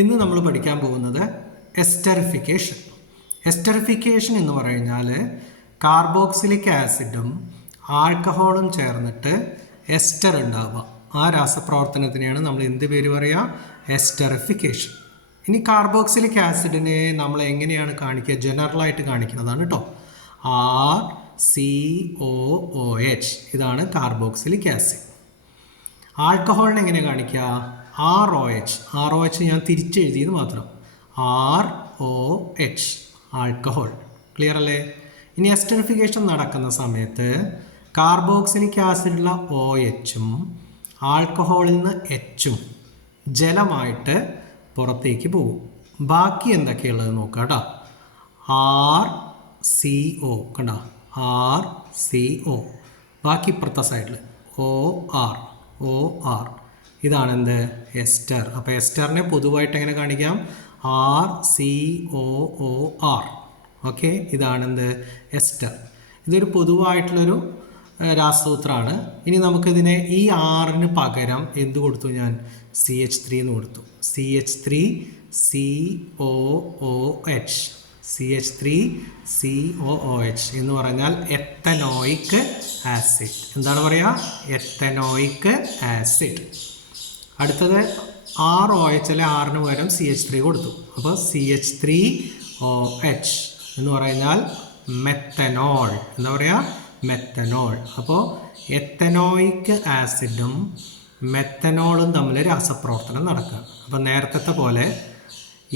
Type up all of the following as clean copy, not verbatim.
ഇന്ന് നമ്മൾ പഠിക്കാൻ പോകുന്നത് എസ്റ്ററിഫിക്കേഷൻ. എസ്റ്ററിഫിക്കേഷൻ എന്ന് പറഞ്ഞാൽ കാർബോക്സിലിക് ആസിഡും ആൽക്കഹോളും ചേർന്നിട്ട് എസ്റ്റർ ഉണ്ടാവുക. ആ രാസപ്രവർത്തനത്തിനെയാണ് നമ്മൾ എന്ത് പേര് പറയുക? എസ്റ്ററിഫിക്കേഷൻ. ഇനി കാർബോക്സിലിക് ആസിഡിനെ നമ്മൾ എങ്ങനെയാണ് കാണിക്കുക? ജനറലായിട്ട് കാണിക്കുന്നതാണ് കേട്ടോ. RCOOH ഇതാണ് കാർബോക്സിലിക് ആസിഡ്. ആൽക്കഹോളിനെ എങ്ങനെ കാണിക്കുക? ROH ഞാൻ തിരിച്ചെഴുതിയത് മാത്രം. ROH alcohol. ക്ലിയർ അല്ലേ? ഇനി എസ്റ്ററിഫിക്കേഷൻ നടക്കുന്ന സമയത്ത് കാർബോക്സിലിക് ആസിഡുള്ള OHും ആൽക്കഹോളിൽ നിന്ന് Hഉം ജലമായിട്ട് പുറത്തേക്ക് പോകും. ബാക്കി എന്തൊക്കെയുള്ളത് നോക്കാം കേട്ടോ. RCO കണ്ടോ? RCO. ബാക്കി ഇപ്പുറത്തെ സൈഡിൽ OR ഇതാണ് എന്ത്? എസ്റ്റർ. അപ്പോൾ എസ്റ്ററിനെ പൊതുവായിട്ട് എങ്ങനെ കാണിക്കാം? RCOOR. ഓക്കെ, ഇതാണ് എന്ത്? എസ്റ്റർ. ഇതൊരു പൊതുവായിട്ടുള്ളൊരു രാസസൂത്രമാണ്. ഇനി നമുക്കിതിനെ ഈ ആറിന് പകരം എന്ത് കൊടുത്തു? ഞാൻ CH3 എന്ന് കൊടുത്തു. CH3COOH. CH3COOH എന്ന് പറഞ്ഞാൽ എത്തനോയിക് ആസിഡ്. എന്താണ് പറയുക? Ethanoic acid. അടുത്തത് ROH അല്ലെ, ആറിന് പകരം CH3 കൊടുത്തു. അപ്പോൾ CH3OH എന്ന് പറഞ്ഞാൽ മെത്തനോൾ. എന്താ പറയുക? മെത്തനോൾ. അപ്പോൾ എത്തനോയിക് ആസിഡും മെത്തനോളും തമ്മിൽ രാസപ്രവർത്തനം നടക്കുക. അപ്പോൾ നേരത്തെ പോലെ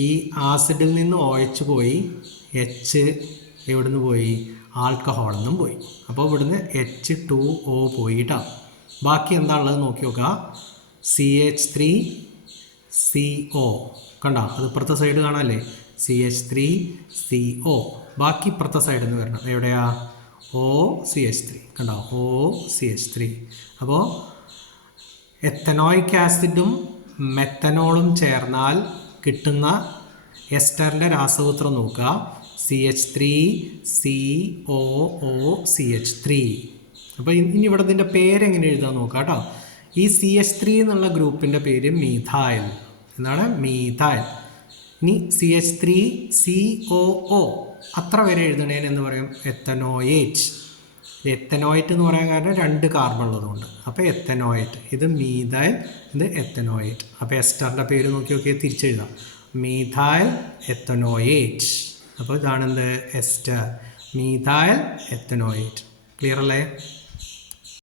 ഈ ആസിഡിൽ നിന്ന് OH പോയി, H എവിടുന്ന് പോയി? ആൽക്കഹോളിൽ നിന്നും പോയി. അപ്പോൾ ഇവിടുന്ന് H2O പോയിട്ടാ. ബാക്കി എന്താ ഉള്ളത് നോക്കി നോക്കുക. CH3CO കണ്ടോ? അത് ഇപ്പുറത്തെ സൈഡ് കാണാമല്ലേ? CH3CO. ബാക്കി ഇപ്പുറത്തെ സൈഡിൽ നിന്ന് വരണം. എവിടെയാ? OCH3 കണ്ടോ? OCH3. അപ്പോൾ എത്തനോയിക് ആസിഡും മെത്തനോളും ചേർന്നാൽ കിട്ടുന്ന എസ്റ്ററിൻ്റെ രാസസൂത്രം നോക്കുക. CH3COOCH3. അപ്പോൾ ഇനി ഇവിടെ ഇതിൻ്റെ പേരെങ്ങനെ എഴുതാൻ നോക്കുക കേട്ടോ. ഈ CH3 എന്നുള്ള ഗ്രൂപ്പിൻ്റെ പേര് മീഥൈൽ. എന്താണ്? മീഥൈൽ. ഇനി CH3COO അത്ര വരെ എഴുതണേന് എന്ന് പറയും എത്തനോയേറ്റ്. എത്തനോയിറ്റ് എന്ന് പറയാൻ കാരണം 2 കാർബൺ ഉള്ളതുകൊണ്ട്. അപ്പോൾ എത്തനോയേറ്റ്. ഇത് മീഥൈൽ, ഇത് എത്തനോയേറ്റ്. അപ്പോൾ എസ്റ്ററിൻ്റെ പേര് നോക്കി നോക്കിയാൽ തിരിച്ചെഴുതാം. Methyl ethanoate. അപ്പോൾ ഇതാണെന്ത്? എസ്റ്റർ. Methyl ethanoate. ക്ലിയർ അല്ലേ?